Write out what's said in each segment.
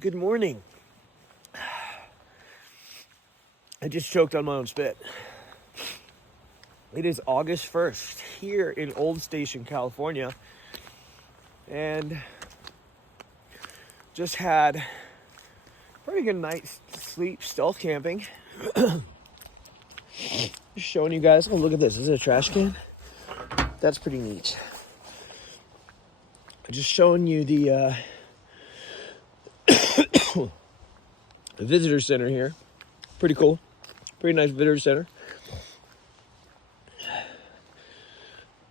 Good morning. I just choked on my own spit. It is August 1st here in Old Station, California. And just had a pretty good night's sleep stealth camping. Just showing you guys. Oh, look at this. Is it a trash can? That's pretty neat. Just showing you the the visitor center here. Pretty cool. Pretty nice visitor center.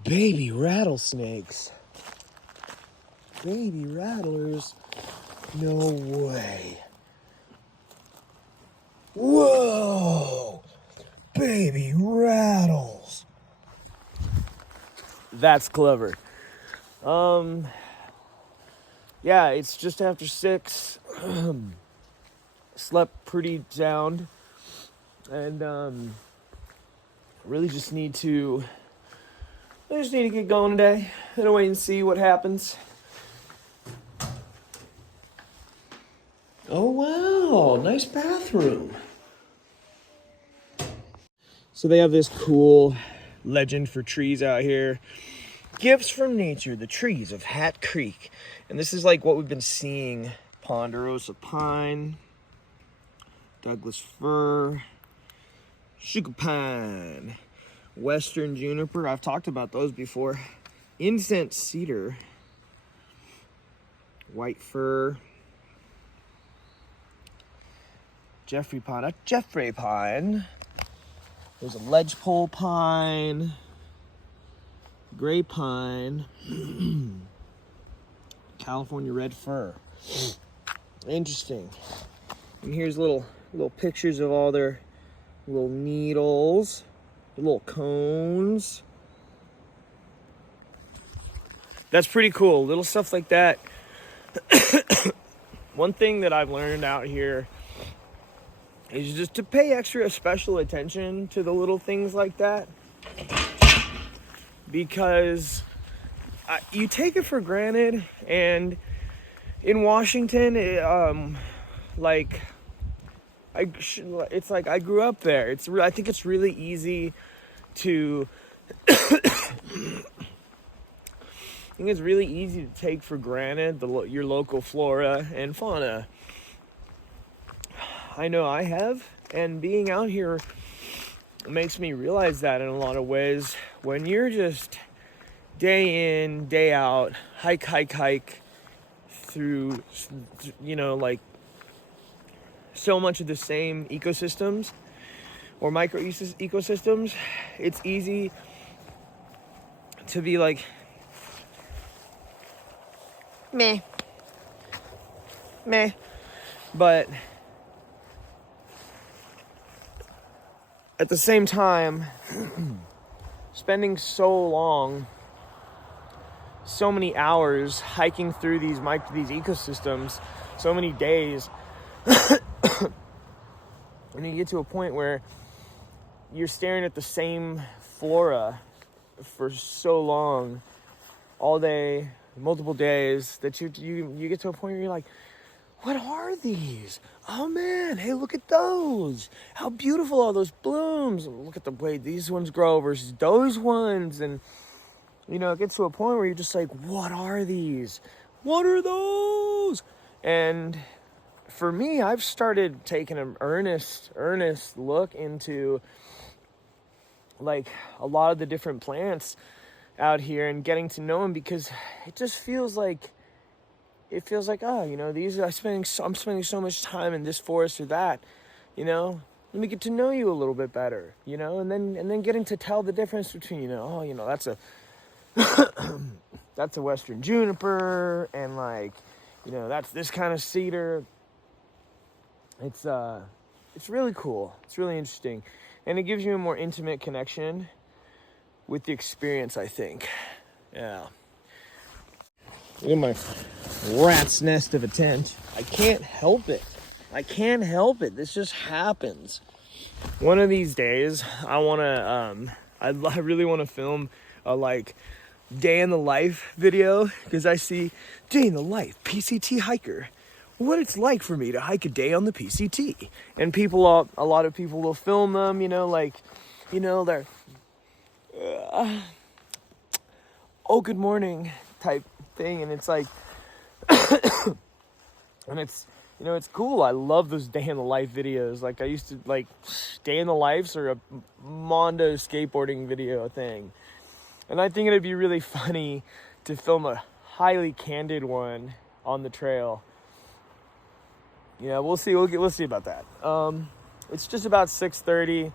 Baby rattlesnakes. Baby rattlers. No way. Whoa! Baby rattles. That's clever. Yeah, it's just after 6. Slept pretty sound. And really just need to get going today. Gonna wait and see what happens. Oh wow, nice bathroom. So they have this cool legend for trees out here. Gifts from nature, the trees of Hat Creek. And this is like what we've been seeing. Ponderosa pine, Douglas fir, sugar pine, western juniper. I've talked about those before. Incense cedar, white fir, Jeffrey pine. There's a ledgepole pine, gray pine, California red fir. Interesting. And here's little pictures of all their little needles, little cones. That's pretty cool. Little stuff like that. One thing that I've learned out here is just to pay extra special attention to the little things like that, because you take it for granted. And in Washington, it's like I grew up there. I think it's really easy to take for granted your local flora and fauna. I know I have, and being out here makes me realize that in a lot of ways. When you're just day in, day out, hike through, like so much of the same ecosystems or micro ecosystems, it's easy to be like, meh. But at the same time, spending so many hours hiking through these ecosystems, so many days, and you get to a point where you're staring at the same flora for so long, all day, multiple days, that you get to a point where you're like, what are these? Oh man, hey, look at those. How beautiful are those blooms? Look at the way these ones grow versus those ones. And, it gets to a point where you're just like, what are these? What are those? And for me, I've started taking an earnest look into like a lot of the different plants out here and getting to know them, because it just feels like, I'm spending so much time in this forest or that, let me get to know you a little bit better, and then getting to tell the difference between, that's a that's a western juniper, and that's this kind of cedar. It's really cool. It's really interesting, and it gives you a more intimate connection with the experience, I think. Yeah. Look at my rat's nest of a tent. I can't help it. This just happens. One of these days, I really want to film a day in the life video, because I see day in the life PCT hiker what it's like for me to hike a day on the PCT. And a lot of people will film them, they're, oh, good morning type thing. And it's like, and it's cool. I love those day in the life videos. Like I used to like day in the lives or a Mondo skateboarding video thing. And I think it'd be really funny to film a highly candid one on the trail. Yeah, we'll see. We'll see about that. It's just about 6:30,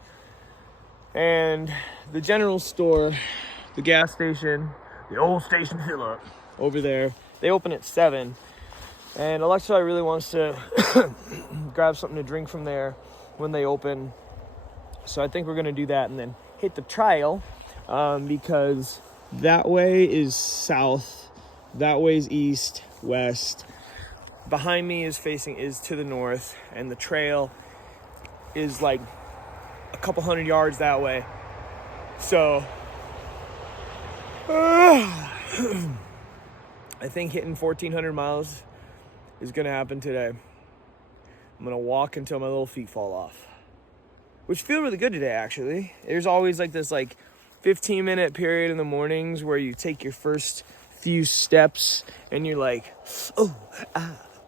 and the general store, the gas station, the old station fill-up over there, they open at 7. And Alexa really wants to grab something to drink from there when they open. So I think we're going to do that and then hit the trail, because that way is south, that way is east, west. Behind me is to the north, and the trail is like a couple hundred yards that way. So I think hitting 1,400 miles is going to happen today. I'm going to walk until my little feet fall off, which feel really good today, actually. There's always like this 15-minute period in the mornings where you take your first few steps and you're like,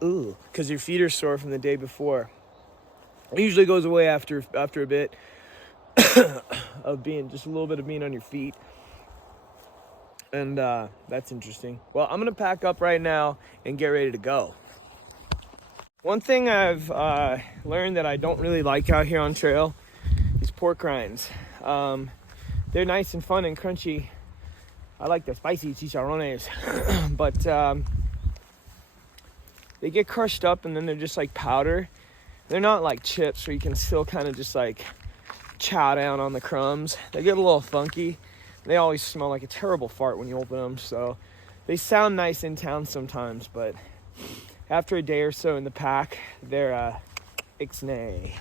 ooh, because your feet are sore from the day before. It usually goes away after a bit of being on your feet. And that's interesting. Well, I'm going to pack up right now and get ready to go. One thing I've learned that I don't really like out here on trail is pork rinds. They're nice and fun and crunchy. I like the spicy chicharrones, but they get crushed up and then they're just like powder. They're not like chips where you can still kind of just like chow down on the crumbs. They get a little funky. They always smell like a terrible fart when you open them, so they sound nice in town sometimes, but after a day or so in the pack, they're ixnay.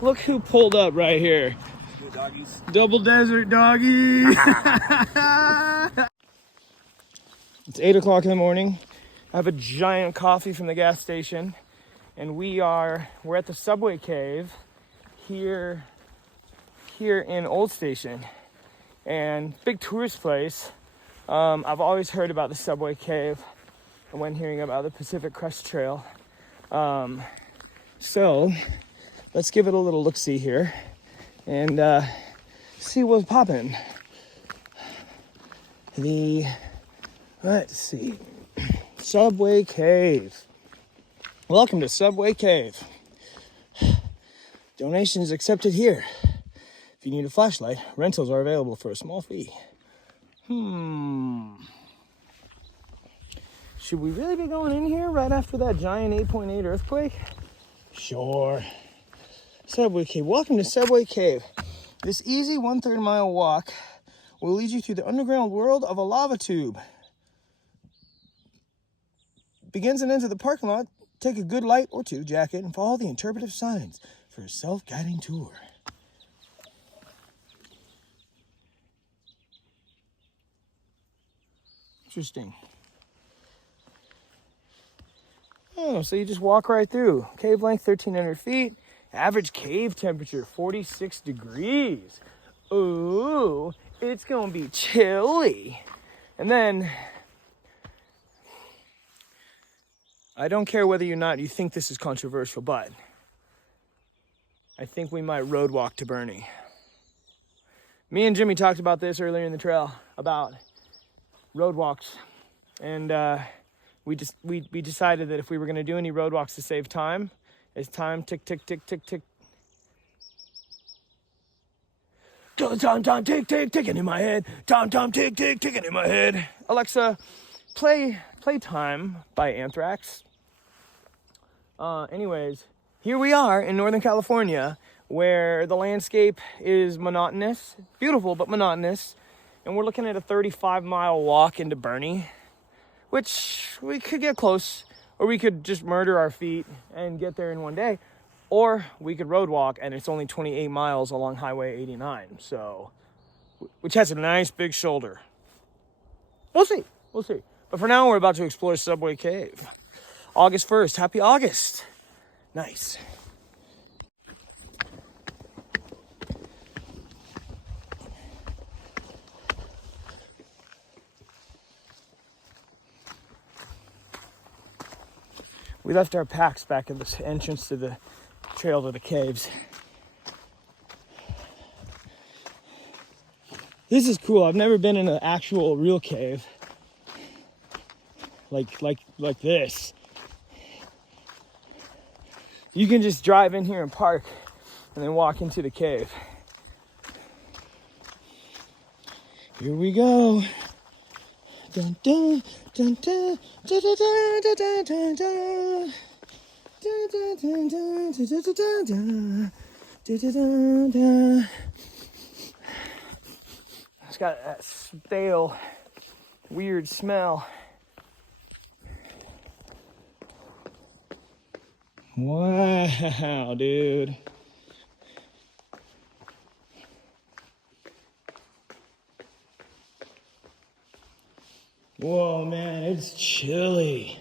Look who pulled up right here. Good doggies. Double desert doggy. It's 8 o'clock in the morning. I have a giant coffee from the gas station, and we're at the subway cave here in Old Station, and big tourist place. I've always heard about the subway cave when hearing about the Pacific Crest Trail. So let's give it a little look-see here and see what's poppin'. Let's see. Subway Cave. Welcome to Subway Cave. Donations accepted here. If you need a flashlight, rentals are available for a small fee. Should we really be going in here right after that giant 8.8 earthquake? Sure. Subway Cave. Welcome to Subway Cave. This easy 1/3 mile walk will lead you through the underground world of a lava tube. Begins and ends at the parking lot. Take a good light or two jacket and follow the interpretive signs for a self-guiding tour. Interesting. Oh, so you just walk right through. Cave length 1,300 feet. Average cave temperature 46 degrees. Ooh, it's gonna be chilly. And then, I don't care whether or not you think this is controversial, but I think we might road walk to Burney. Me and Jimmy talked about this earlier in the trail, about road walks. And we decided that if we were gonna do any road walks to save time, as time tick, tick, tick, tick, tick. Time, tick, tick, ticking in my head. Time, tick, tick, ticking in my head. Alexa, play Time by Anthrax. Anyways, here we are in Northern California, where the landscape is monotonous, beautiful but monotonous, and we're looking at a 35-mile walk into Burney, which we could get close, or we could just murder our feet and get there in one day, or we could road walk, and it's only 28 miles along Highway 89. So which has a nice big shoulder. We'll see. We'll see. But for now, we're about to explore Subway Cave. August 1st. Happy August. Nice. We left our packs back at the entrance to the trail to the caves. This is cool. I've never been in an actual real cave like this. You can just drive in here and park and then walk into the cave. Here we go. Dun, dun, dun, dun, dun, dun, dun, dun, dun, dun. Dun, dun, dun, dun, dun, dun, dun, dun, dun, dun. It's got that stale, weird smell. Wow, dude. Whoa, man, it's chilly.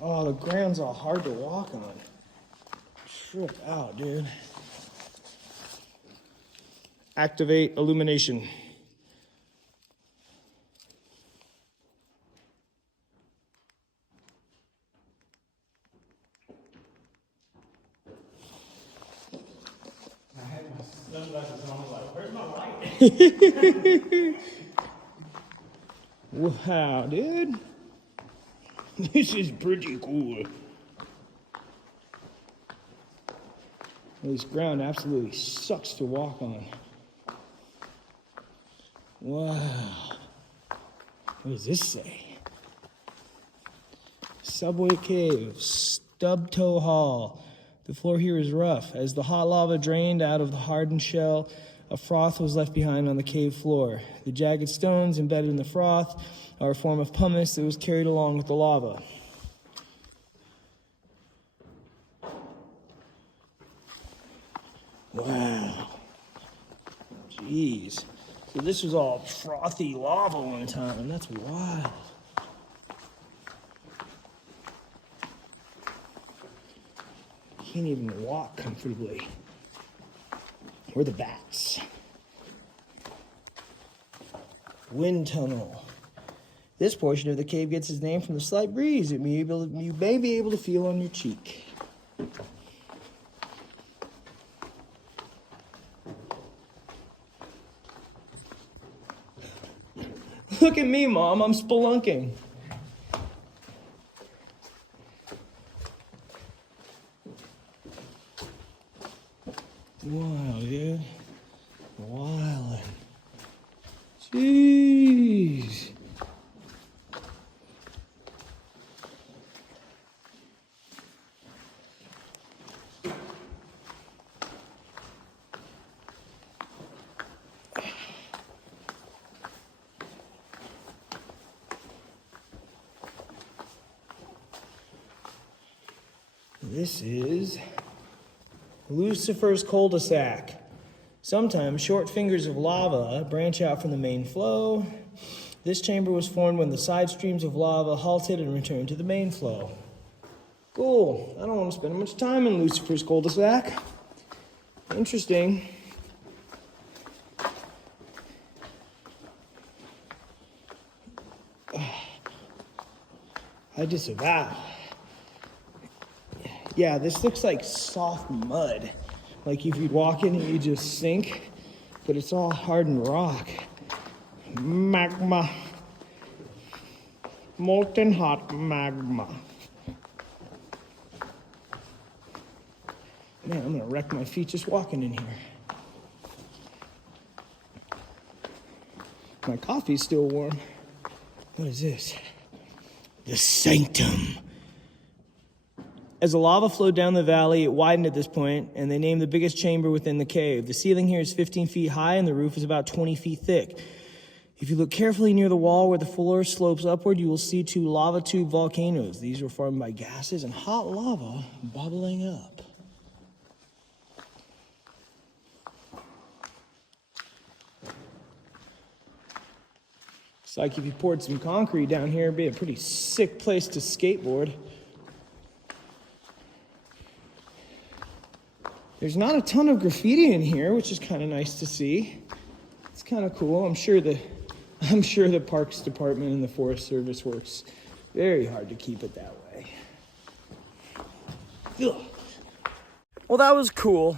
Oh, the ground's all hard to walk on. Trip out, dude. Activate illumination. I had my sunglasses on, like, where's my light? Wow, dude. This is pretty cool. This ground absolutely sucks to walk on. Wow. What does this say? Subway Cave, Stub Toe Hall. The floor here is rough. As the hot lava drained out of the hardened shell, a froth was left behind on the cave floor. The jagged stones embedded in the froth are a form of pumice that was carried along with the lava. Wow. Jeez. So this was all frothy lava one time. That's wild. Can't even walk comfortably. Where are the bats? Wind tunnel. This portion of the cave gets its name from the slight breeze you may be able to feel on your cheek. Look at me, Mom. I'm spelunking. Wow, dude. Wildin'. Jeez. This is Lucifer's cul-de-sac. Sometimes short fingers of lava branch out from the main flow. This chamber was formed when the side streams of lava halted and returned to the main flow. Cool. I don't want to spend much time in Lucifer's cul-de-sac. Interesting. I disavow. Yeah, this looks like soft mud. Like if you'd walk in and you just sink, but it's all hardened rock. Magma. Molten hot magma. Man, I'm gonna wreck my feet just walking in here. My coffee's still warm. What is this? The sanctum. As the lava flowed down the valley, it widened at this point, and they named the biggest chamber within the cave. The ceiling here is 15 feet high, and the roof is about 20 feet thick. If you look carefully near the wall where the floor slopes upward, you will see two lava tube volcanoes. These were formed by gases and hot lava bubbling up. It's like if you poured some concrete down here, it'd be a pretty sick place to skateboard. There's not a ton of graffiti in here, which is kind of nice to see. It's kind of cool. I'm sure the Parks Department and the Forest Service works very hard to keep it that way. Ugh. Well, that was cool.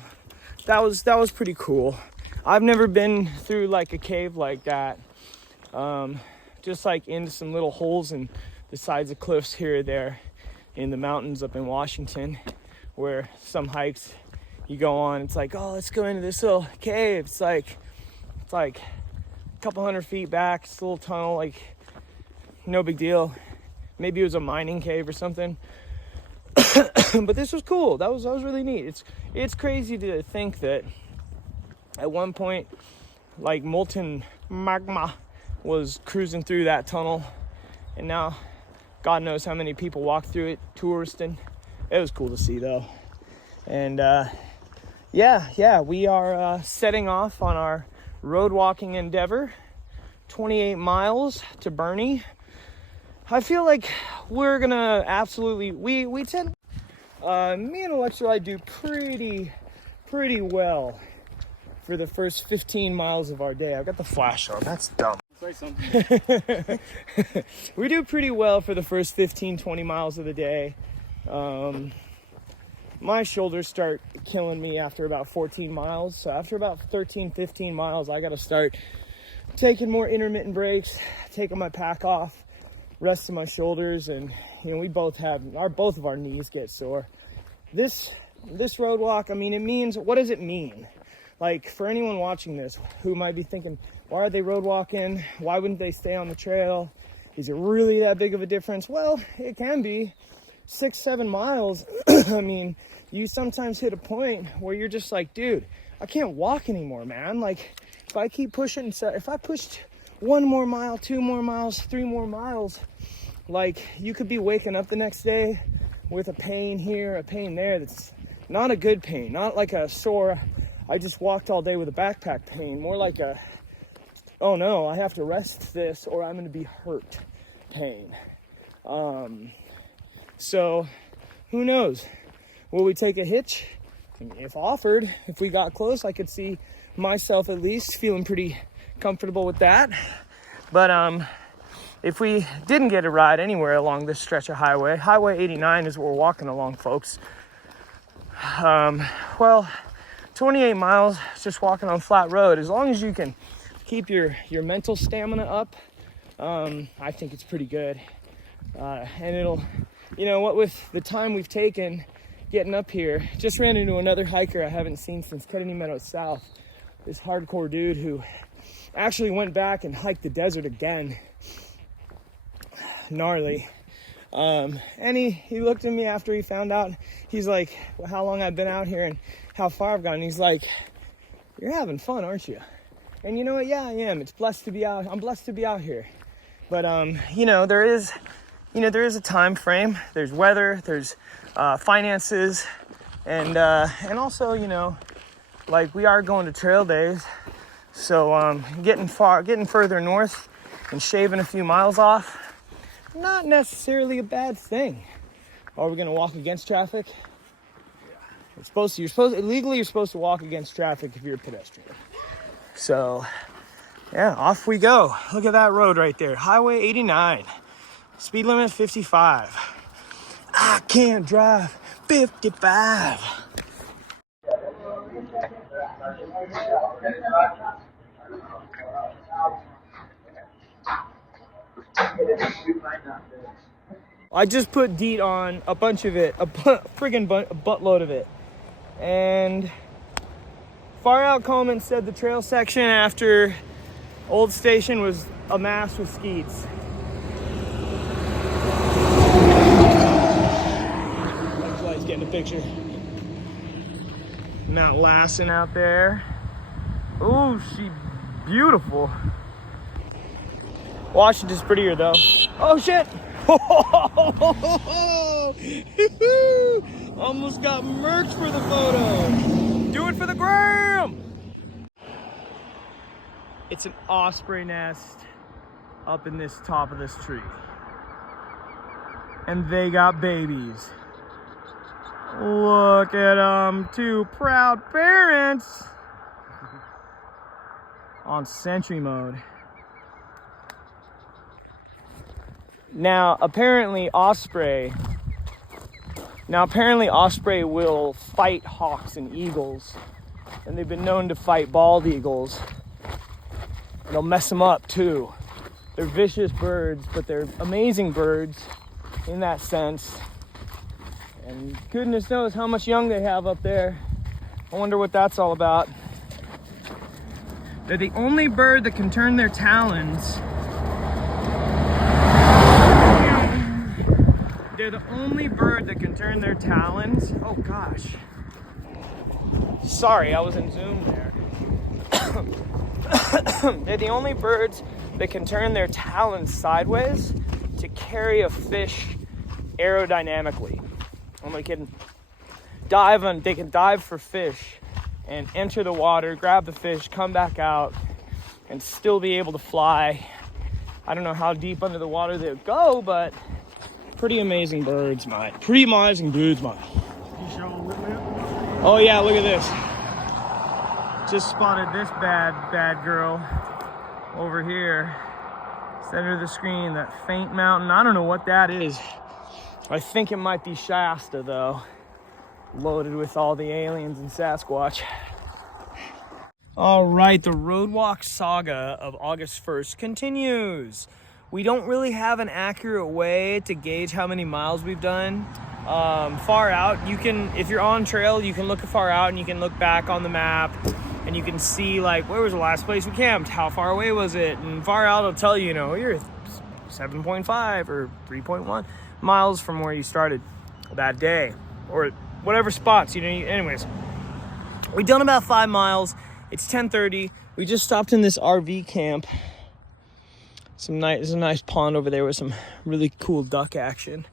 That was pretty cool. I've never been through like a cave like that. Just like into some little holes in the sides of cliffs here or there in the mountains up in Washington, where some hikes you go on, it's like, oh, let's go into this little cave. It's like a couple hundred feet back. It's a little tunnel, like no big deal. Maybe it was a mining cave or something. But this was cool. That was really neat. It's crazy to think that at one point, like molten magma was cruising through that tunnel, and now God knows how many people walk through it, touristing. It was cool to see though. And yeah, we are setting off on our road walking endeavor, 28 miles to Burney. I feel like we're gonna absolutely, we tend, me and Electrolyte do pretty well for the first 15 miles of our day. I've got the flash on, that's dumb. Say something. We do pretty well for the first 15-20 miles of the day. My shoulders start killing me after about 14 miles. So after about 13-15 miles, I got to start taking more intermittent breaks, taking my pack off, resting my shoulders, and we both of our knees get sore. This road walk, I mean, it means, what does it mean? Like, for anyone watching this who might be thinking, why are they road walking? Why wouldn't they stay on the trail? Is it really that big of a difference? Well, it can be. 6-7 miles, I mean, you sometimes hit a point where you're just like, dude, I can't walk anymore, man. Like, if I keep pushing, if I pushed 1 more mile, 2 more miles, 3 more miles, like, you could be waking up the next day with a pain here, a pain there. That's not a good pain, not like a sore, I just walked all day with a backpack pain, more like a, oh no, I have to rest this or I'm gonna be hurt pain. So who knows? Will we take a hitch? If offered, if we got close, I could see myself at least feeling pretty comfortable with that. But if we didn't get a ride anywhere along this stretch of highway 89 is what we're walking along, folks. Well, 28 miles just walking on flat road. As long as you can keep your mental stamina up, I think it's pretty good. And it'll, what with the time we've taken getting up here, just ran into another hiker I haven't seen since Kennedy Meadows South. This hardcore dude who actually went back and hiked the desert again. Gnarly. And he looked at me after he found out. He's like, well, how long I've been out here and how far I've gone. And he's like, you're having fun, aren't you? And you know what? Yeah, I am. It's blessed to be out. I'm blessed to be out here. But there is a time frame. There's weather. There's finances, and also like we are going to trail days. So getting further north and shaving a few miles off, not necessarily a bad thing. Are we gonna walk against traffic? Legally you're supposed to walk against traffic if you're a pedestrian. So yeah, off we go. Look at that road right there. Highway 89. Speed limit 55. I can't drive 55. I just put DEET on a bunch of it, a friggin' buttload of it. And Far Out Coleman said the trail section after Old Station was a mass with skeets. He's getting a picture. Mount Lassen out there. Oh, she beautiful. Washington's prettier though. Oh shit! Almost got murked for the photo. Do it for the gram. It's an osprey nest. up in this top of this tree. And they got babies. Look at them, two proud parents on sentry mode. Now apparently osprey will fight hawks and eagles, and they've been known to fight bald eagles. They'll mess them up too. They're vicious birds, but they're amazing birds in that sense. And goodness knows how much young they have up there. I wonder what that's all about. They're the only bird that can turn their talons. They're the only bird that can turn their talons. Oh gosh. Sorry, I was in Zoom there. They're the only birds that can turn their talons sideways to carry a fish aerodynamically. And they can dive for fish and enter the water, grab the fish, come back out, and still be able to fly. I don't know how deep under the water they'll go, but pretty amazing birds, mate. Pretty amazing birds, mate. Oh yeah, look at this. Just spotted this bad girl over here. Center of the screen, that faint mountain. I don't know what that is. I think it might be Shasta though. Loaded with all the aliens and Sasquatch. All right, the roadwalk saga of August 1st continues. We don't really have an accurate way to gauge how many miles we've done. Far out, you can, if you're on trail, you can look far out and you can look back on the map and you can see like, where was the last place we camped? How far away was it? And far out will tell you, you're 7.5 or 3.1 miles from where you started that day or whatever spots, anyways. We've done about 5 miles. It's 10:30. We just stopped in this RV camp. There's a nice pond over there with some really cool duck action.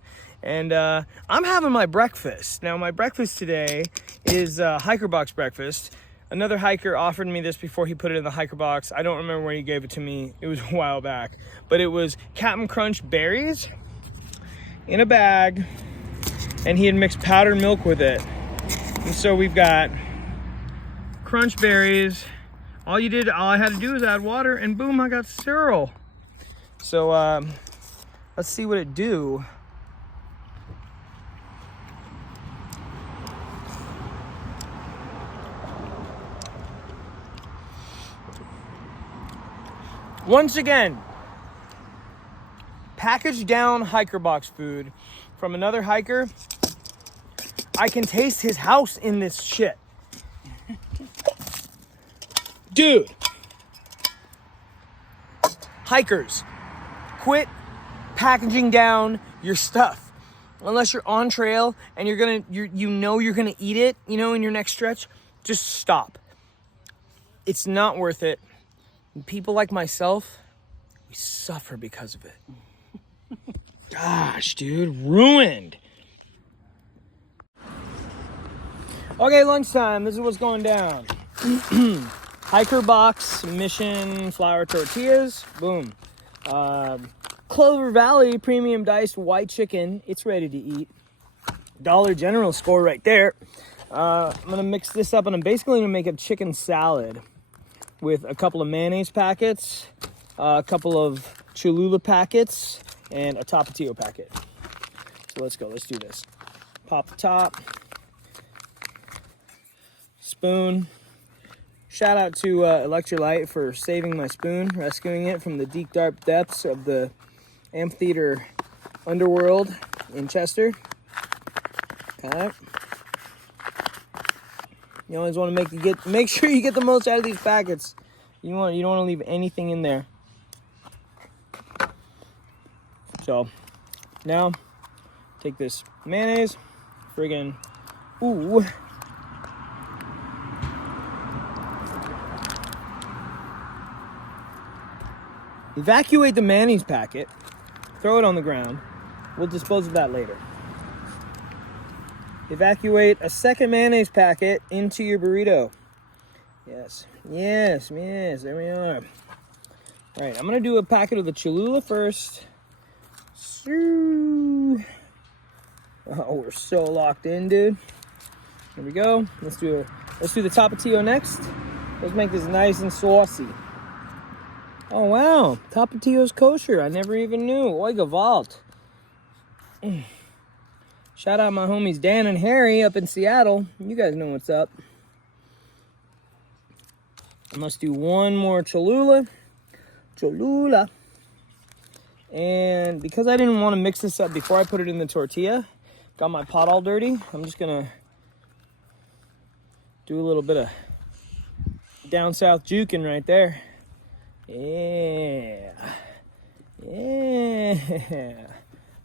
And I'm having my breakfast. Now, my breakfast today is hiker box breakfast. Another hiker offered me this before he put it in the hiker box. I don't remember when he gave it to me. It was a while back. But it was Captain Crunch berries in a bag. And he had mixed powdered milk with it. And so we've got Crunch berries. All I had to do was add water and boom, I got cereal. So let's see what it do. Once again, packaged down hiker box food from another hiker. I can taste his house in this shit. Dude. Hikers, quit packaging down your stuff. Unless you're on trail and you're gonna eat it, in your next stretch, just stop. It's not worth it. And people like myself, we suffer because of it. Gosh, dude, ruined. Okay, lunchtime. This is what's going down. Hiker box, Mission flour tortillas. Boom. Clover Valley premium diced white chicken. It's ready to eat. Dollar General score right there. I'm gonna mix this up, and I'm basically gonna make a chicken salad with a couple of mayonnaise packets, a couple of Cholula packets, and a Tapatio packet. So let's go. Let's do this. Pop the top. Spoon. Shout out to Electrolyte for saving my spoon, rescuing it from the deep dark depths of the amphitheater underworld in Chester. Okay. You always want to make sure you get the most out of these packets. You don't want to leave anything in there. So now take this mayonnaise, friggin' ooh. Evacuate the mayonnaise packet, throw it on the ground. We'll dispose of that later. Evacuate a second mayonnaise packet into your burrito. Yes, there we are. All right, I'm gonna do a packet of the Cholula first. Oh, we're so locked in, dude. Here we go. Let's do the Tapatio next. Let's make this nice and saucy. Oh wow, Tapatio's kosher. I never even knew. Oi gewalt. Shout out my homies Dan and Harry up in Seattle. You guys know what's up. And let's do one more Cholula. And because I didn't want to mix this up before I put it in the tortilla, got my pot all dirty, I'm just gonna do a little bit of down south juking right there. Yeah.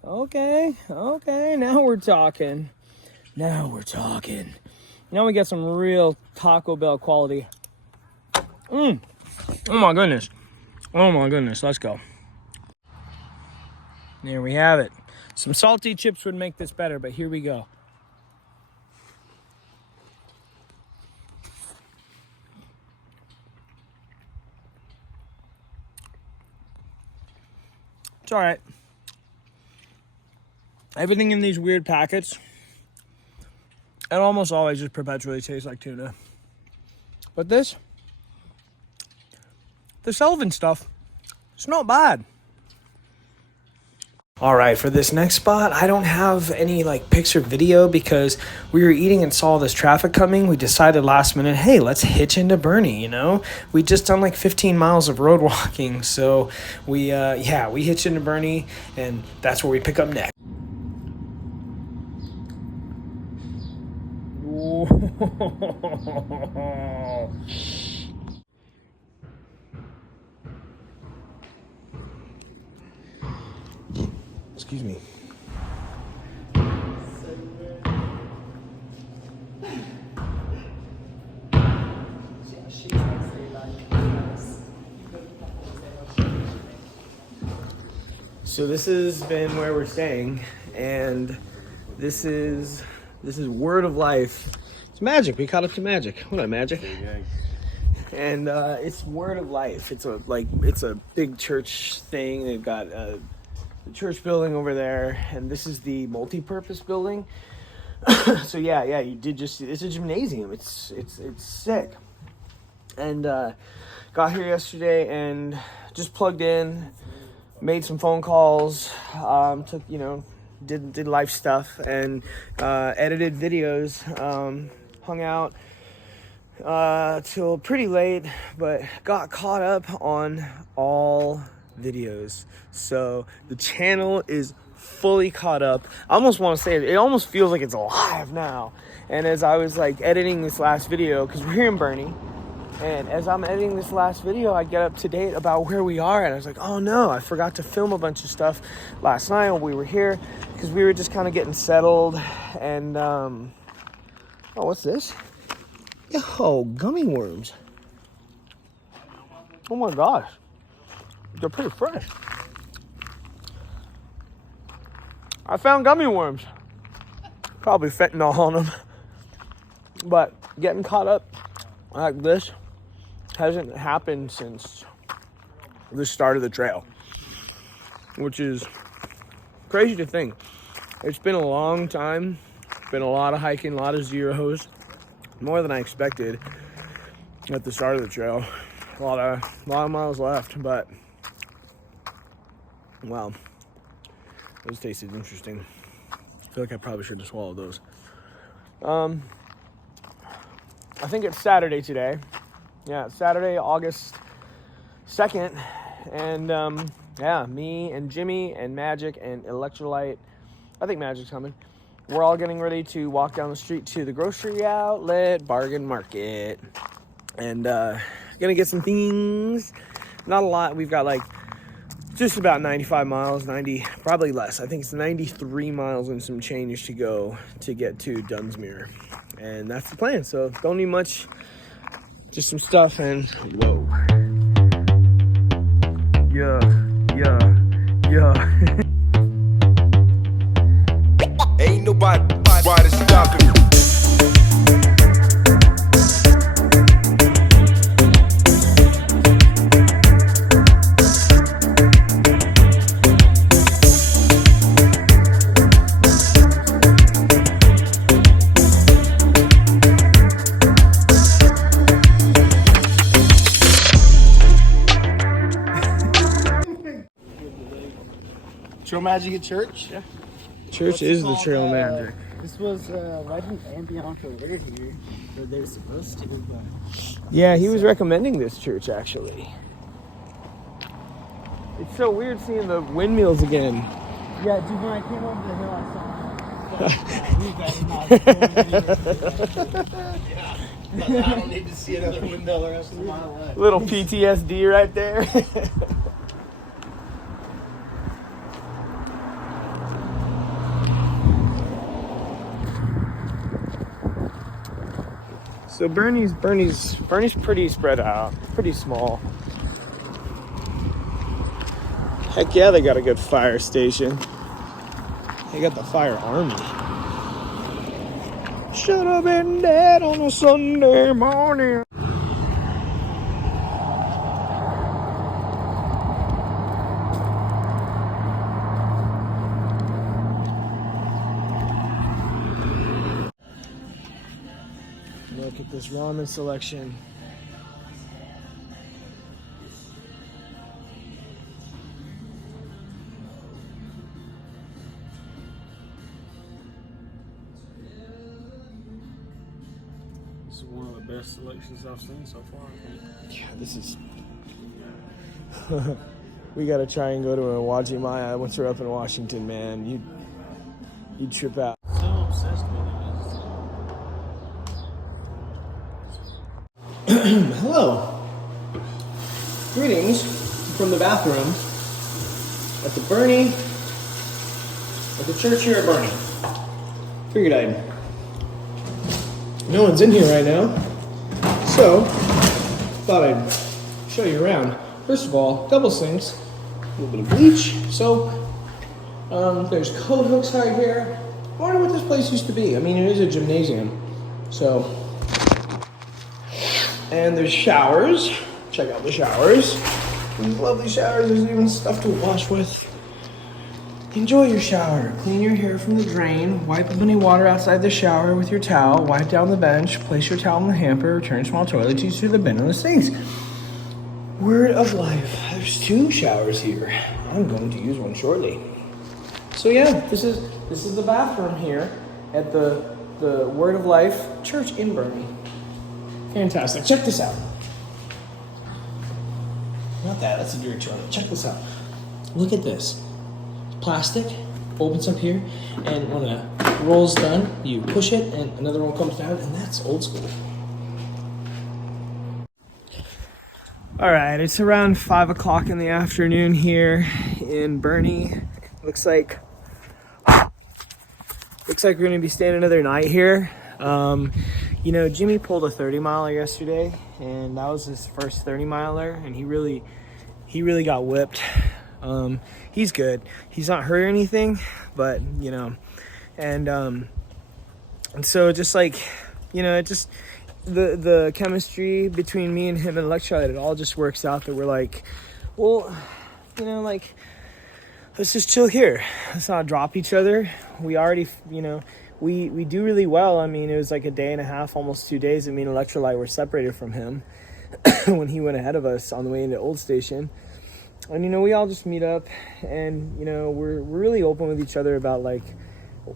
Okay, now we're talking. Now we got some real Taco Bell quality. Oh my goodness, let's go. There we have it. Some salty chips would make this better, but here we go. It's all right. Everything in these weird packets, it almost always just perpetually tastes like tuna. But the Sullivan stuff, it's not bad. All right, for this next spot, I don't have any pics or video because we were eating and saw this traffic coming. We decided last minute, hey, let's hitch into Burney, We just done 15 miles of road walking. So we hitched into Burney, and that's where we pick up next. Excuse me. So this has been where we're staying, and this is Word of Life. It's magic. We caught up to magic. What up, magic? And it's Word of Life. It's a big church thing. They've got the church building over there, and this is the multi-purpose building. So yeah, you did just. It's a gymnasium. It's sick. And got here yesterday and just plugged in, made some phone calls, took did life stuff, and edited videos. Hung out till pretty late, but got caught up on all videos. So the channel is fully caught up. I almost want to say it almost feels like it's alive now. And as I was editing this last video, because we're here in Burney, and as I'm editing this last video, I get up to date about where we are, and I was like, oh no, I forgot to film a bunch of stuff last night when we were here, because we were just kind of getting settled. And oh, what's this? Yo, gummy worms. Oh my gosh, they're pretty fresh. I found gummy worms. Probably fentanyl on them. But getting caught up like this hasn't happened since the start of the trail, which is crazy to think. It's been a long time. Been a lot of hiking, a lot of zeros, more than I expected at the start of the trail. A lot of miles left, but wow, those tasted interesting. I feel like I probably should have swallowed those. I think it's Saturday today. Yeah, it's Saturday, August 2nd. And yeah, me and Jimmy and Magic and Electrolyte, I think Magic's coming. We're all getting ready to walk down the street to the grocery outlet, bargain market. And gonna get some things. Not a lot. We've got just about 95 miles, 90, probably less. I think it's 93 miles and some change to go to get to Dunsmuir. And that's the plan. So don't need much, just some stuff and whoa. Yeah. Ain't nobody stopping me. Trail magic at church? Yeah. Church is the trail magic. This was right in ambient for we're here, or they're supposed to. But Yeah, he was recommending this church actually. It's so weird seeing the windmills again. yeah, dude, when I came over the hill, I saw. I don't need to see another windmill the rest of my life. Little PTSD right there. So Bernie's pretty spread out, pretty small. Heck yeah, they got a good fire station. They got the fire army. Should have been dead on a Sunday morning. Look at this ramen selection. This is one of the best selections I've seen so far, I think. Yeah, this is. We gotta try and go to a Wajimaya once we're up in Washington, man. You'd trip out. So obsessed with it. Hello. Greetings from the bathroom at the church here at Burney. Figured no one's in here right now, so thought I'd show you around. First of all, double sinks, a little bit of bleach, soap. There's coat hooks right here. I wonder what this place used to be. I mean, it is a gymnasium, so. And there's showers. Check out the showers. These lovely showers. There's even stuff to wash with. Enjoy your shower. Clean your hair from the drain. Wipe up any water outside the shower with your towel. Wipe down the bench. Place your towel in the hamper. Return small toiletries to the bin in the sinks. Word of life. There's 2 showers here. I'm going to use one shortly. So yeah, this is the bathroom here at the Word of Life Church in Burney. Fantastic. Check this out. Not that. That's a dirty toilet. Check this out. Look at this. Plastic opens up here, and when a roll's done, you push it, and another roll comes down, and that's old school. All right, it's around 5 o'clock in the afternoon here in Burney. Looks like we're gonna be staying another night here. You know, Jimmy pulled a 30 miler yesterday, and that was his first 30 miler, and he really got whipped. He's good. He's not hurt or anything, but you know, and so just like, you know, it just the chemistry between me and him and electrolyte, it all just works out that we're like, well, you know, like, let's just chill here. Let's not drop each other. We already, you know, we do really well. I mean, it was like a day and a half, almost 2 days. I mean, electrolyte were separated from him when he went ahead of us on the way into Old Station. And, you know, we all just meet up, and, you know, we're really open with each other about, like,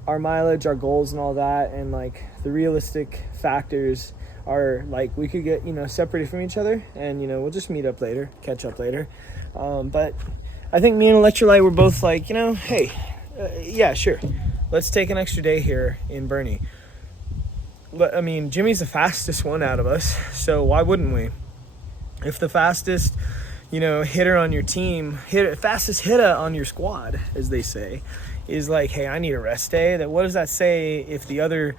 our mileage, our goals, and all that. And, like, the realistic factors are, like, we could get, you know, separated from each other, and, you know, we'll just meet up later, catch up later. But I think me and Electrolyte were both like, you know, hey, yeah, sure. Let's take an extra day here in Burney. I mean, Jimmy's the fastest one out of us, so why wouldn't we? If the fastest, you know, hitter on your team, fastest hitter on your squad, as they say, is like, hey, I need a rest day. That what does that say if the other,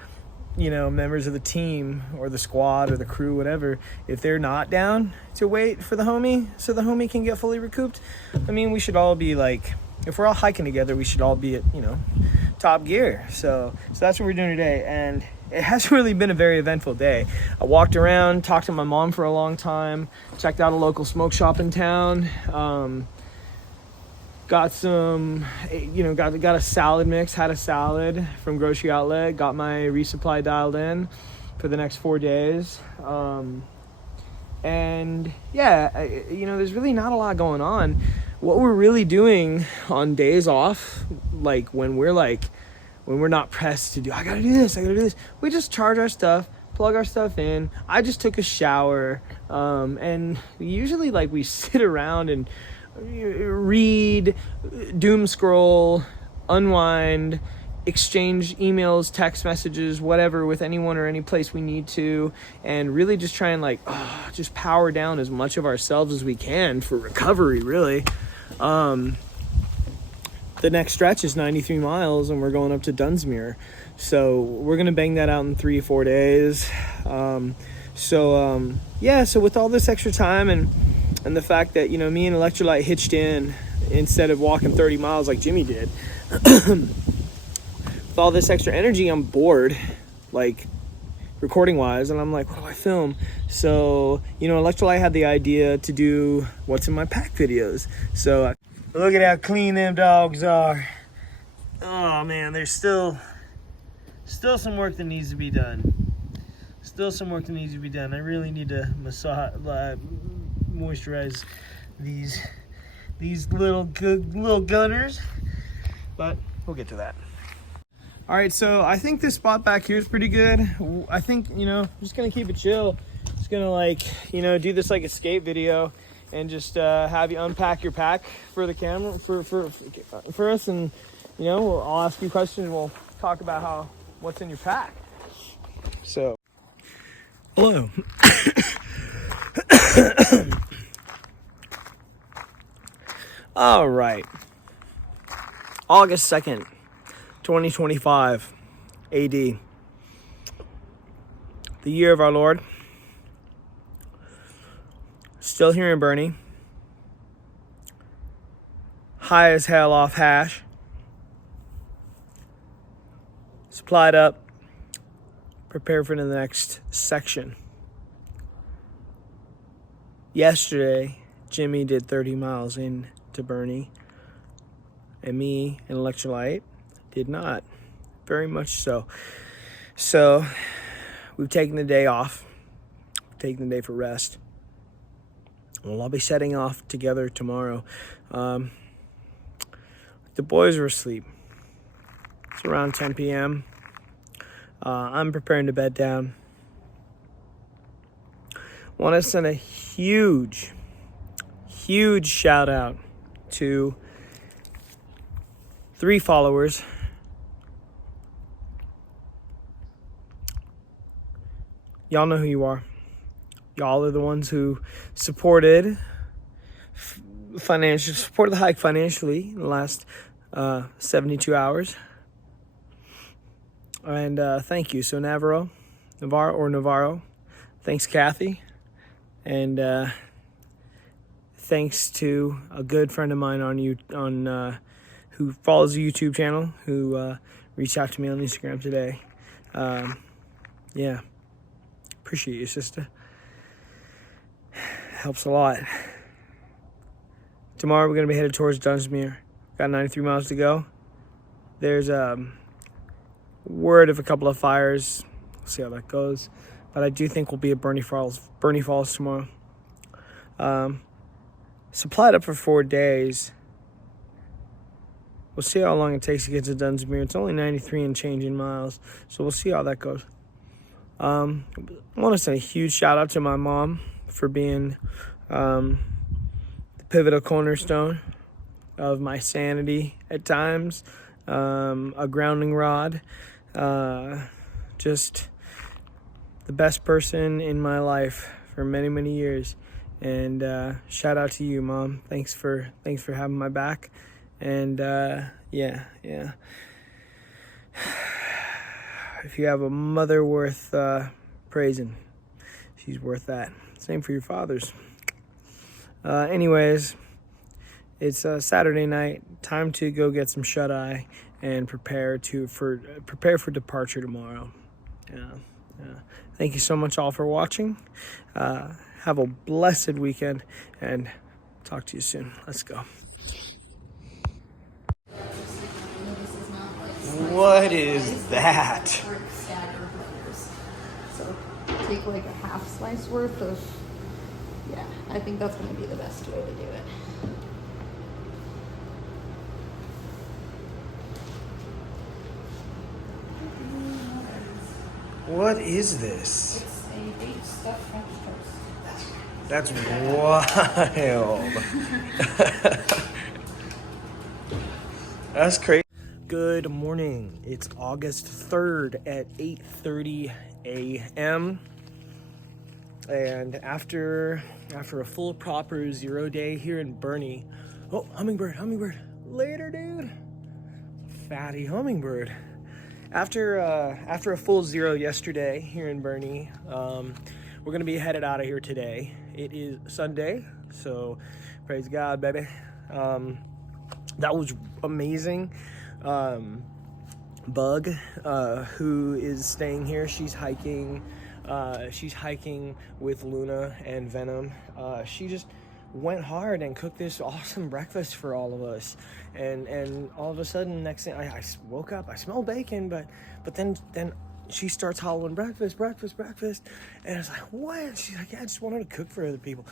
you know, members of the team or the squad or the crew, whatever, if they're not down to wait for the homie so the homie can get fully recouped? I mean, we should all be like, if we're all hiking together, we should all be at, you know, top gear. So that's what we're doing today, and it has really been a very eventful day. I walked around, talked to my mom for a long time, checked out a local smoke shop in town, got some, you know, got a salad mix, had a salad from Grocery Outlet, got my resupply dialed in for the next 4 days. And yeah, you know, there's really not a lot going on. what we're really doing on days off, like when we're not pressed to do, I gotta do this, we just charge our stuff, plug our stuff in. I just took a shower, and usually like we sit around and read, doom scroll, unwind, exchange emails, text messages, whatever, with anyone or any place we need to, and really just try and like just power down as much of ourselves as we can for recovery, really. The next stretch is 93 miles and we're going up to Dunsmuir, so we're gonna bang that out in 3-4 days. So with all this extra time and the fact that, you know, me and Electrolyte hitched in instead of walking 30 miles like Jimmy did, with all this extra energy, I'm bored, like recording wise, and I'm like, what do I film? So, you know, Electrolyte had the idea to do what's in my pack videos. So look at how clean them dogs are. Oh man, there's still some work that needs to be done. I really need to moisturize these little gunners, but we'll get to that. All right, so I think this spot back here is pretty good. I think, you know, I'm just gonna keep it chill. Just gonna, like, you know, do this like escape video and just have you unpack your pack for the camera for us, and, you know, I'll ask you questions and we'll talk about what's in your pack. So, hello. All right, August 2nd, 2025 AD, the year of our Lord. Still here in Burney, high as hell off hash, supplied up, prepared for the next section. Yesterday, Jimmy did 30 miles into Burney, and me and Electrolyte did not, very much so. So we've taken the day off, taken the day for rest. We'll all be setting off together tomorrow. The boys are asleep. It's around 10 p.m. I'm preparing to bed down. Want to send a huge shout out to 3 followers. Y'all know who you are. Y'all are the ones who supported the hike financially in the last 72 hours. And thank you. So Navarro, thanks Kathy, and thanks to a good friend of mine who follows the YouTube channel, who reached out to me on Instagram today. Yeah, appreciate you, sister. Helps a lot. Tomorrow we're going to be headed towards Dunsmuir. Got 93 miles to go. There's word of a couple of fires. We'll see how that goes. But I do think we'll be at Burney Falls tomorrow. Supplied up for 4 days. We'll see how long it takes to get to Dunsmuir. It's only 93 and changing miles, so we'll see how that goes. I want to send a huge shout out to my mom for being the pivotal cornerstone of my sanity at times, a grounding rod, just the best person in my life for many, many years. And shout out to you, Mom. Thanks for having my back. And yeah. If you have a mother worth praising, she's worth that. Same for your fathers. Anyways, it's Saturday night. Time to go get some shut eye and prepare for departure tomorrow. Yeah. Thank you so much all for watching. Have a blessed weekend, and talk to you soon. Let's go. What is that? So take like a half slice worth of, yeah, I think that's going to be the best way to do it. What is this? It's a baked stuffed French toast. That's wild. That's crazy. Good morning. It's August 3rd at 8:30 a.m. And after a full proper 0 day here in Burney. Oh, hummingbird. Later, dude. Fatty hummingbird. After a full 0 yesterday here in Burney, we're gonna be headed out of here today. It is Sunday, so praise God, baby. That was amazing. Bug, who is staying here, she's hiking with Luna and Venom. She just went hard and cooked this awesome breakfast for all of us, and all of a sudden, next thing I woke up, I smelled bacon, but then she starts hollering breakfast, and I was like, what? She's like, yeah, I just wanted to cook for other people.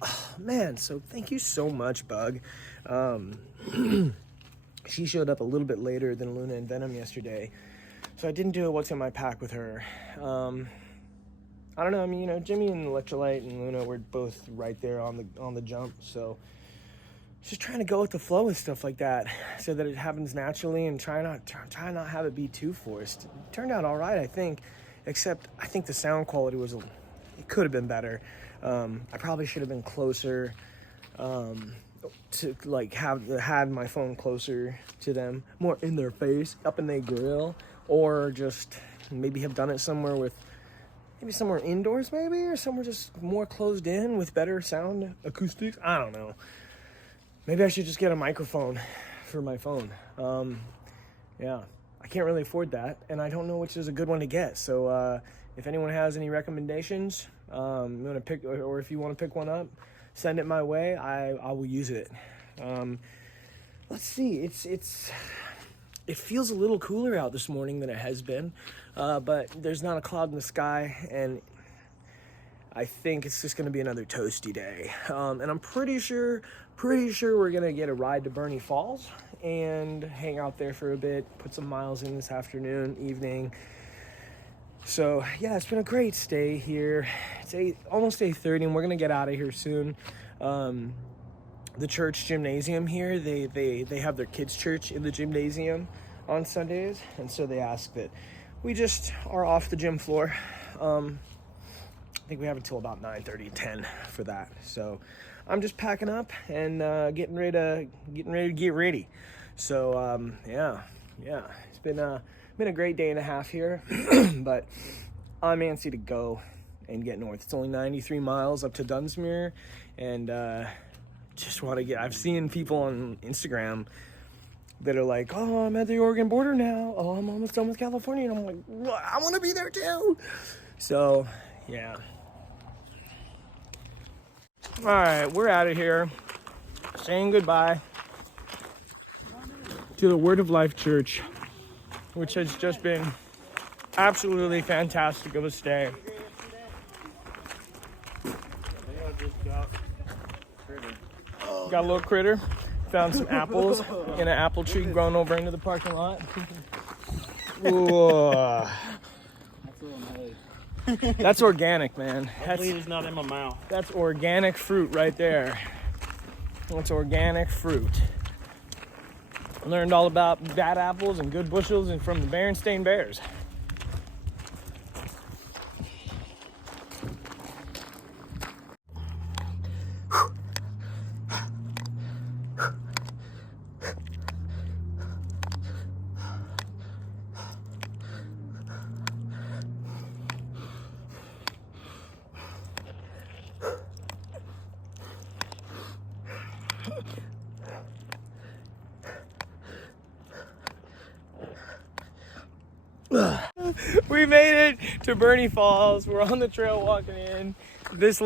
Oh man, so thank you so much, Bug. She showed up a little bit later than Luna and Venom yesterday, so I didn't do a what's in my pack with her. I don't know, I mean, Jimmy and Electrolyte and Luna were both right there on the jump, so just trying to go with the flow with stuff like that so that it happens naturally and try not have it be too forced. It turned out all right, I think, except I think the sound quality it could have been better. I probably should have been closer, to like had my phone closer to them, more in their face, up in their grill, or just maybe have done it somewhere indoors, maybe, or somewhere just more closed in with better sound acoustics. I don't know. Maybe I should just get a microphone for my phone. Yeah, I can't really afford that, and I don't know which is a good one to get. So if anyone has any recommendations, you want to pick, or if you want to pick one up, send it my way. I will use it. Let's see. It feels a little cooler out this morning than it has been, but there's not a cloud in the sky, and I think it's just going to be another toasty day. And I'm pretty sure we're going to get a ride to Burney Falls and hang out there for a bit, put some miles in this evening. So yeah, it's been a great stay here. It's almost 8:30, and we're gonna get out of here soon. The church gymnasium here, they have their kids' church in the gymnasium on Sundays, and so they ask that we just are off the gym floor. I think we have until about 9:30, 10 for that. So I'm just packing up and getting ready to get ready. So yeah, it's been a great day and a half here, but I'm antsy to go and get north. It's only 93 miles up to Dunsmuir, and just want to I've seen people on Instagram that are like, oh, I'm at the Oregon border now. Oh, I'm almost done with California. And I'm like, I want to be there too. So, yeah. All right, we're out of here. Saying goodbye to the Word of Life Church, which has just been absolutely fantastic of a stay. Got a little critter. Found some apples in an apple tree growing over into the parking lot. Whoa. That's organic, man. Hopefully it's not in my mouth. That's organic fruit right there. That's organic fruit. I learned all about bad apples and good bushels and from the Berenstain Bears. We made it to Burney Falls. We're on the trail walking in. This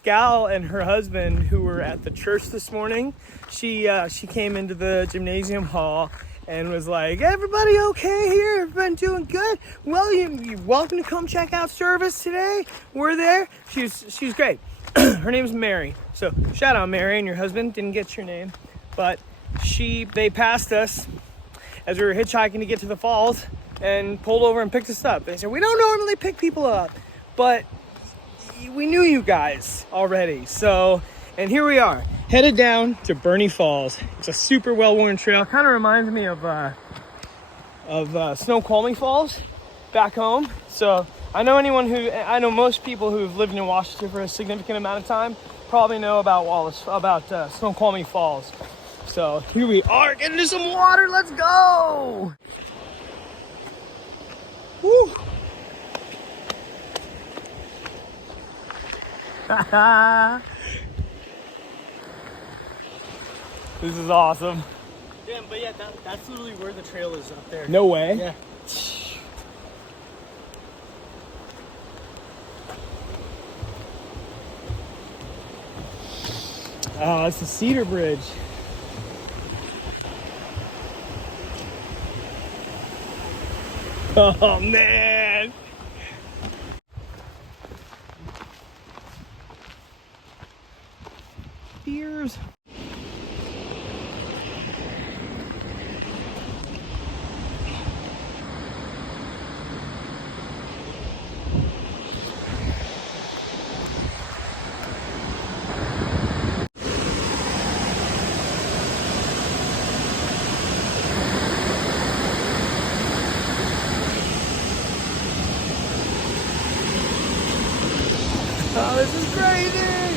gal and her husband, who were at the church this morning, she came into the gymnasium hall and was like, everybody okay here? Everybody doing good? Well, you're welcome to come check out service today. We're there. She's great. Her name's Mary. So shout out Mary and your husband. Didn't get your name, but they passed us as we were hitchhiking to get to the falls. and pulled over and picked us up. They said, we don't normally pick people up, but we knew you guys already. So, and here we are, headed down to Burney Falls. It's a super well-worn trail. Kind of reminds me of Snoqualmie Falls back home. So I know most people who've lived in Washington for a significant amount of time probably know about Snoqualmie Falls. So here we are, getting into some water. Let's go. Woo. This is awesome. Damn, but yeah, that's literally where the trail is up there. No way. Yeah. Oh, it's the Cedar Bridge. Oh, man. Deers. Oh, this is crazy!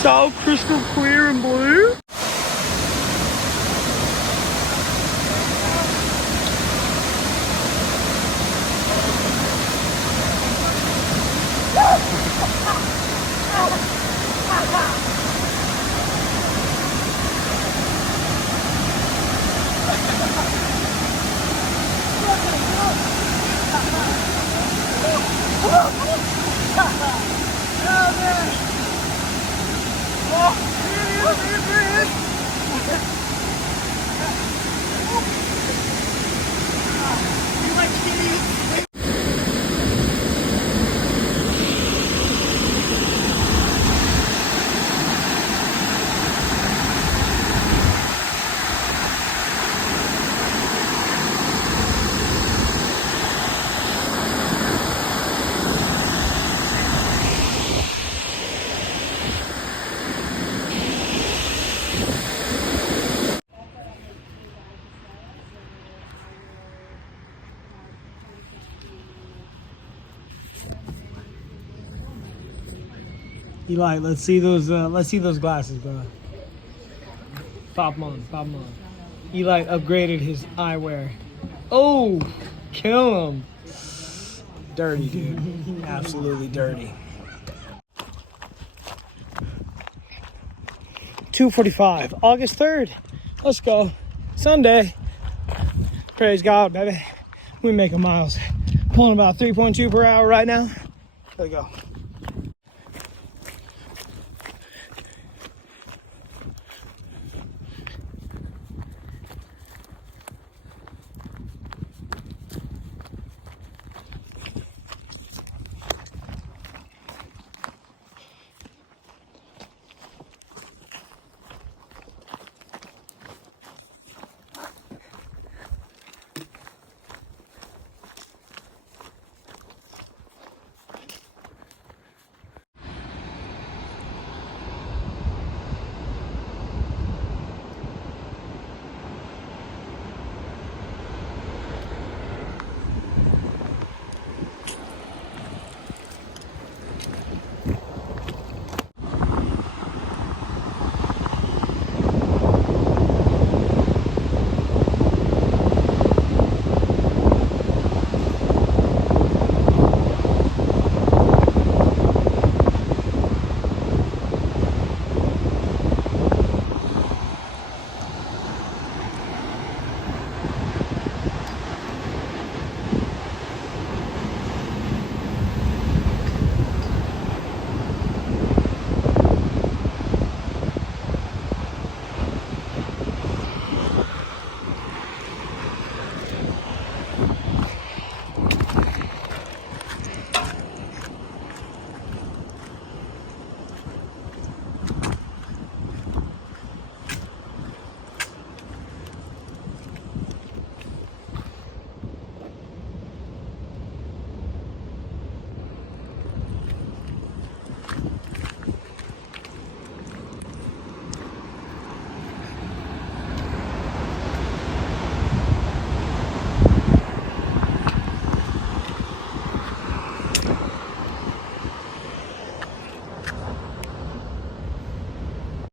So crystal clear and blue. Eli, let's see those glasses, bro. Pop 'em on. Eli upgraded his eyewear. Oh, kill him. Dirty, dude. Absolutely dirty. 2:45, August 3rd. Let's go. Sunday. Praise God, baby. We making miles. Pulling about 3.2 per hour right now. Here we go.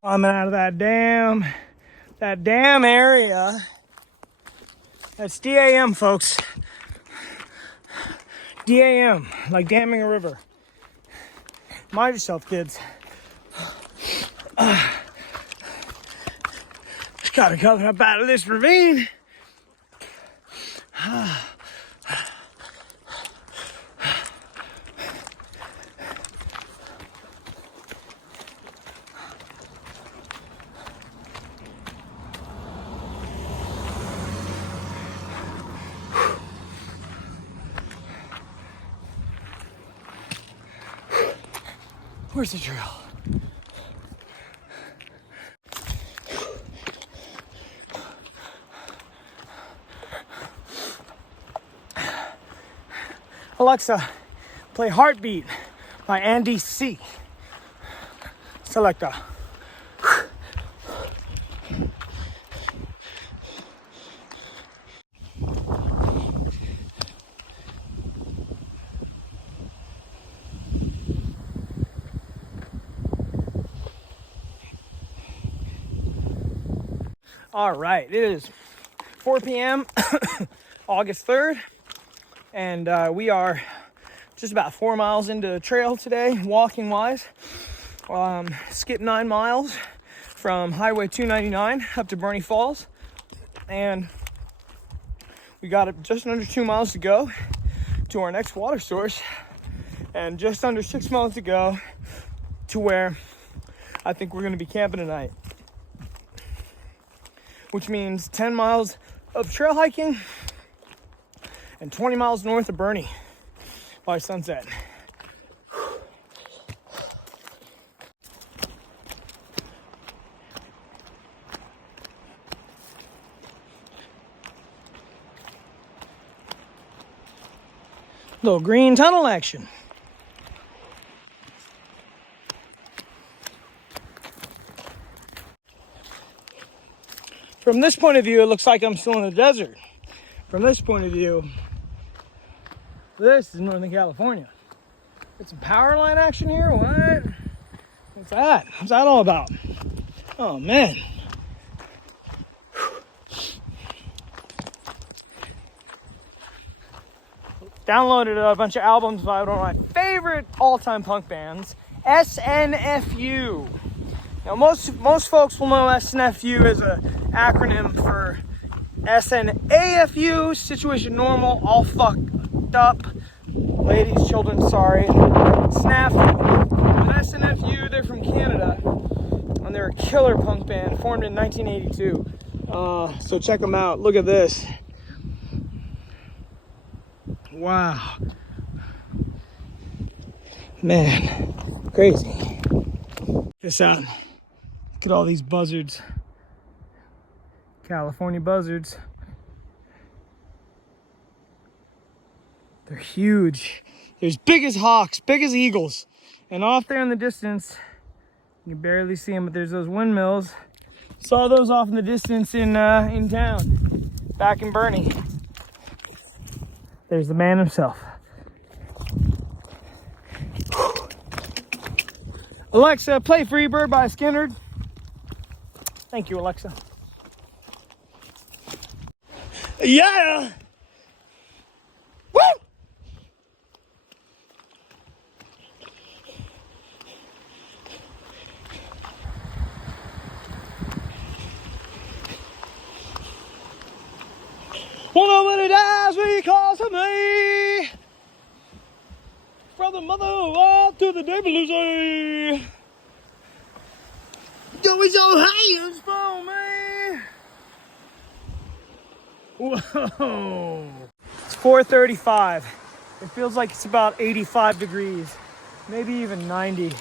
I'm out of that damn area. That's DAM, folks. DAM, like damming a river. Mind yourself, kids. Just gotta come up out of this ravine. Where's the trail? Alexa, play Heartbeat by Andy C. Selecta. All right, it is 4 p.m. August 3rd, and we are just about 4 miles into the trail today, walking wise. Skipped 9 miles from Highway 299 up to Burney Falls, and we got just under 2 miles to go to our next water source, and just under 6 miles to go to where I think we're going to be camping tonight, which means 10 miles of trail hiking and 20 miles north of Burney by sunset. Little green tunnel action. From this point of view, it looks like I'm still in the desert. From this point of view, this is Northern California. Got some power line action here, what? What's that? What's that all about? Oh man. Downloaded a bunch of albums by one of my favorite all-time punk bands, SNFU. Now most folks will know SNFU as an acronym for SNAFU, situation normal, all fucked up, ladies, children, sorry, snafu. But SNFU, they're from Canada, and they're a killer punk band formed in 1982. So check them out. Look at this. Wow. Man, crazy. Check this out. Look at all these buzzards. California buzzards. They're huge. They're as big as hawks, big as eagles. And off there in the distance, you can barely see them, but there's those windmills. Saw those off in the distance in town, back in Burney. There's the man himself. Alexa, play Freebird by Skinnerd. Thank you, Alexa. Yeah! Woo! Well, nobody dies because of me. From the mother up to the day below. Do it your hands for me. Whoa. It's 4:35. It feels like it's about 85 degrees, maybe even 90.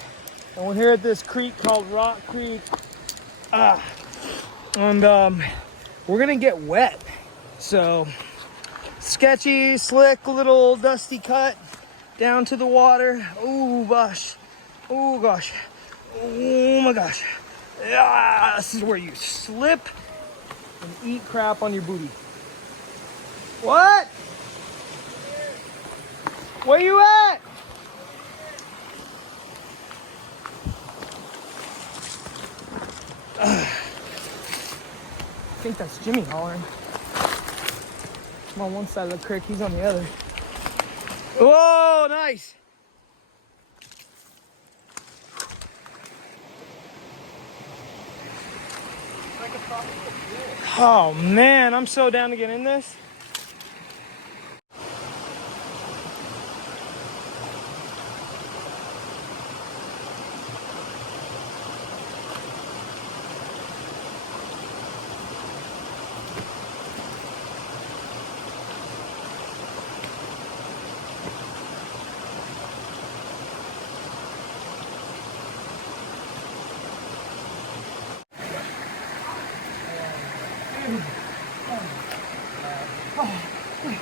And we're here at this creek called Rock Creek. And we're gonna get wet. So, sketchy, slick, little dusty cut down to the water. Oh gosh. Oh gosh. Oh my gosh. Yeah, this is where you slip and eat crap on your booty. What? Where you at? think that's Jimmy hollering. I'm on one side of the creek, he's on the other. Whoa, nice! Oh man, I'm so down to get in this.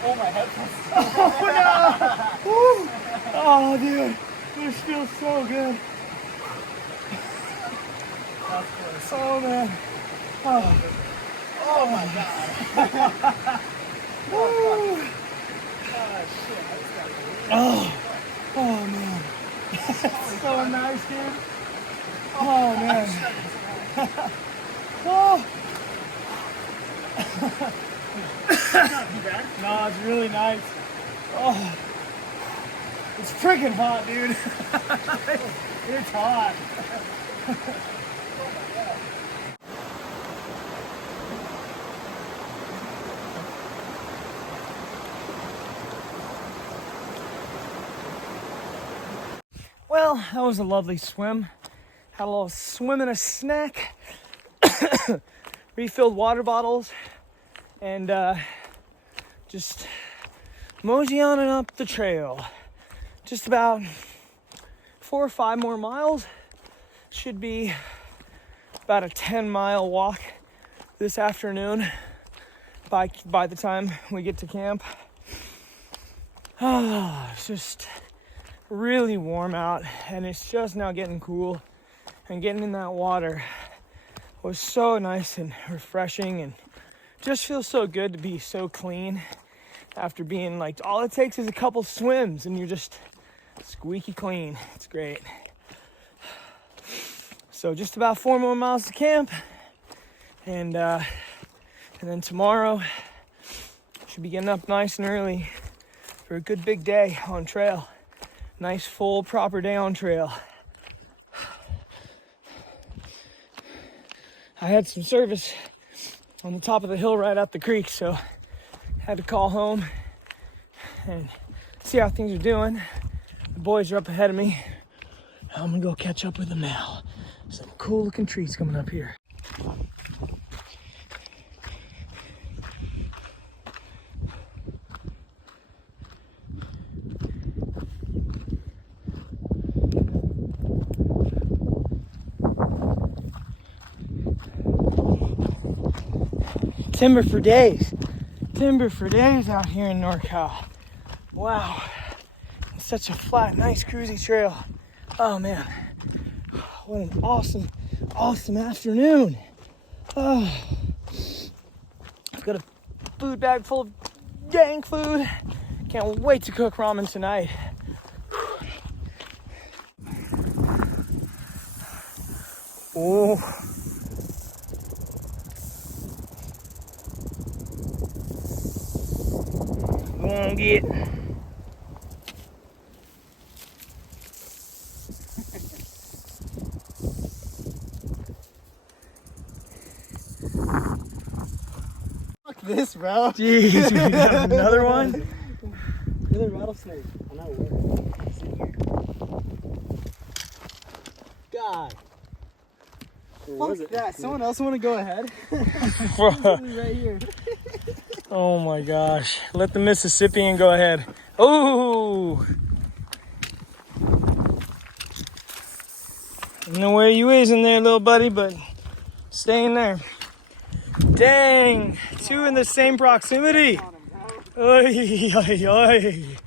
Oh, my headphones. Oh dude, this feels so good. Oh man. Oh my god. Oh man. So nice, dude. Oh man. Oh. No, it's really nice. Oh. It's freaking hot, dude. It's hot. Well, that was a lovely swim. Had a little swim and a snack. Refilled water bottles. And just mosey on and up the trail. Just about 4 or 5 more miles. Should be about a 10-mile walk this afternoon by the time we get to camp. It's just really warm out, and it's just now getting cool, and getting in that water was so nice and refreshing, and just feels so good to be so clean after being like, all it takes is a couple swims and you're just squeaky clean. It's great. So just about 4 more miles to camp, and then tomorrow should be getting up nice and early for a good big day on trail. Nice full proper day on trail. I had some service on the top of the hill right up the creek, so had to call home and see how things are doing. The boys are up ahead of me. I'm gonna go catch up with them now. Some cool looking trees coming up here. Timber for days. Timber for days out here in NorCal. Wow. It's such a flat, nice, cruisy trail. Oh man. What an awesome, awesome afternoon. Oh. I've got a food bag full of dang food. Can't wait to cook ramen tonight. Oh. Gonna get Fuck this, bro. Jeez, we got another one. Another rattlesnake. I know where. It's in here. God. Fuck that. Someone else want to go ahead? Right here. Oh my gosh. Let the Mississippian go ahead. Oh! I don't know where you is in there, little buddy, but stay in there. Dang! 2 in the same proximity. Oy, oy, oy.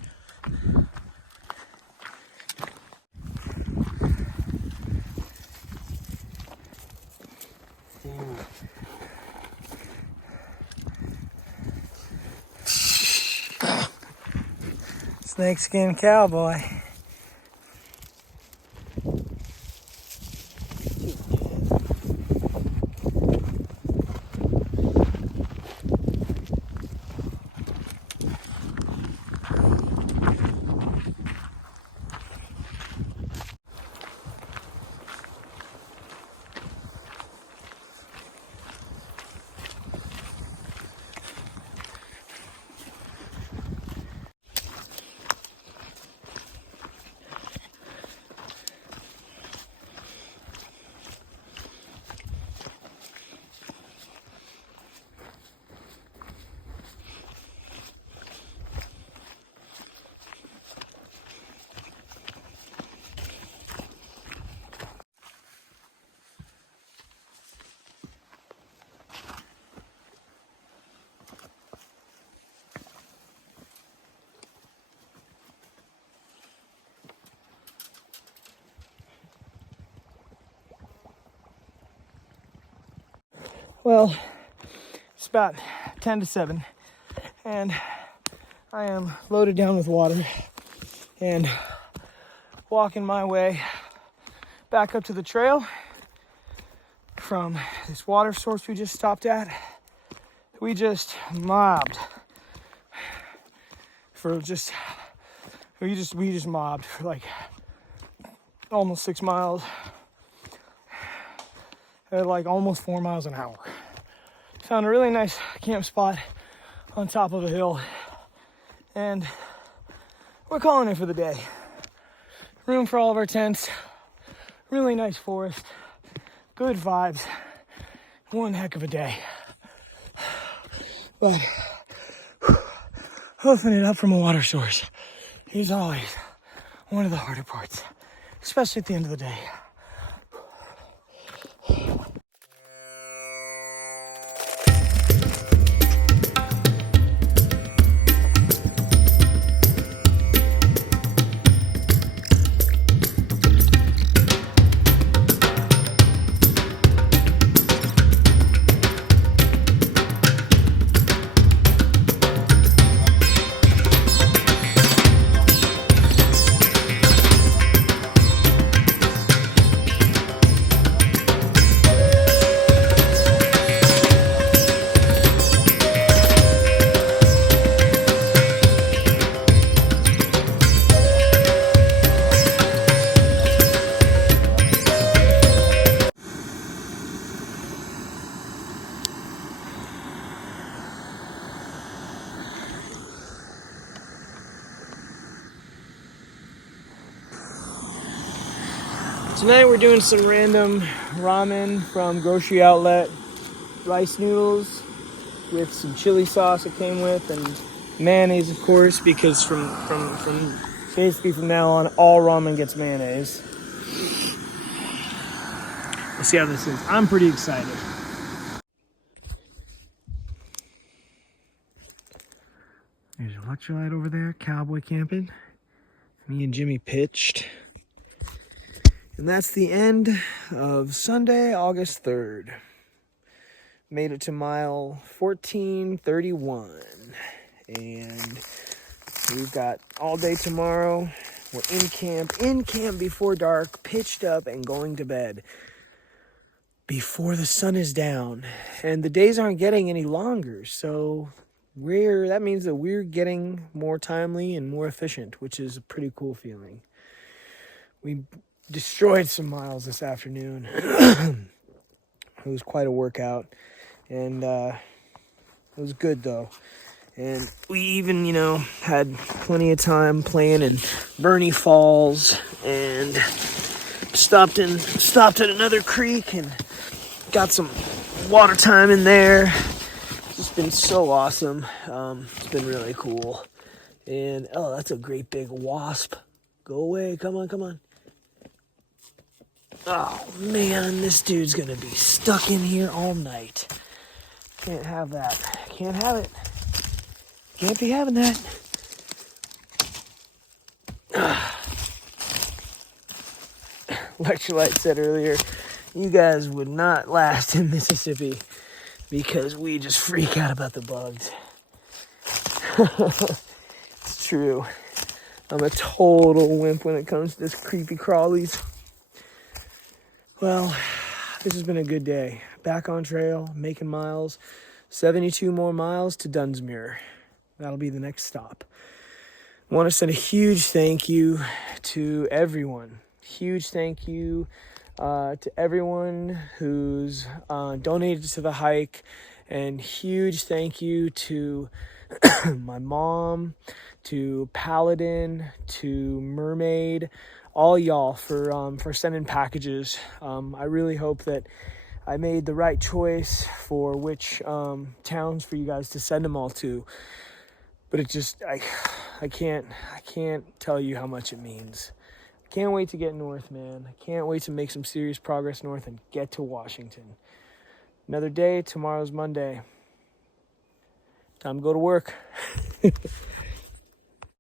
Snakeskin cowboy. Well, it's about 10 to 7, and I am loaded down with water and walking my way back up to the trail from this water source we just stopped at. We just mobbed for just, we just mobbed for like almost 6 miles at like almost 4 miles an hour. Found a really nice camp spot on top of a hill, and we're calling it for the day. Room for all of our tents, really nice forest, good vibes, one heck of a day. But hoofing it up from a water source is always one of the harder parts, especially at the end of the day. Tonight we're doing some random ramen from grocery outlet, rice noodles with some chili sauce it came with, and mayonnaise, of course, because from basically from now on, all ramen gets mayonnaise. We'll see how this is. I'm pretty excited. There's an electrolyte over there, cowboy camping. Me and Jimmy pitched. And that's the end of Sunday, August 3rd. Made it to mile 1431. And we've got all day tomorrow. We're in camp before dark, pitched up and going to bed before the sun is down. And the days aren't getting any longer, so that means that we're getting more timely and more efficient, which is a pretty cool feeling. We destroyed some miles this afternoon. It was quite a workout, and it was good though. And we even, had plenty of time playing in Burney Falls, and stopped at another creek and got some water time in there. It's been so awesome. It's been really cool. And oh, that's a great big wasp. Go away, come on. Oh man, this dude's gonna be stuck in here all night. Can't have that. Can't have it. Can't be having that. Electrolyte said earlier, you guys would not last in Mississippi because we just freak out about the bugs. It's true. I'm a total wimp when it comes to this creepy crawlies. Well, this has been a good day. Back on trail, making miles. 72 more miles to Dunsmuir. That'll be the next stop. I want to send a huge thank you to everyone. Huge thank you to everyone who's donated to the hike. And huge thank you to my mom, to Paladin, to Mermaid, all y'all for sending packages. I really hope that I made the right choice for which towns for you guys to send them all to. But it just, I can't tell you how much it means. I can't wait to get north, man. I can't wait to make some serious progress north and get to Washington. Another day, tomorrow's Monday. Time to go to work.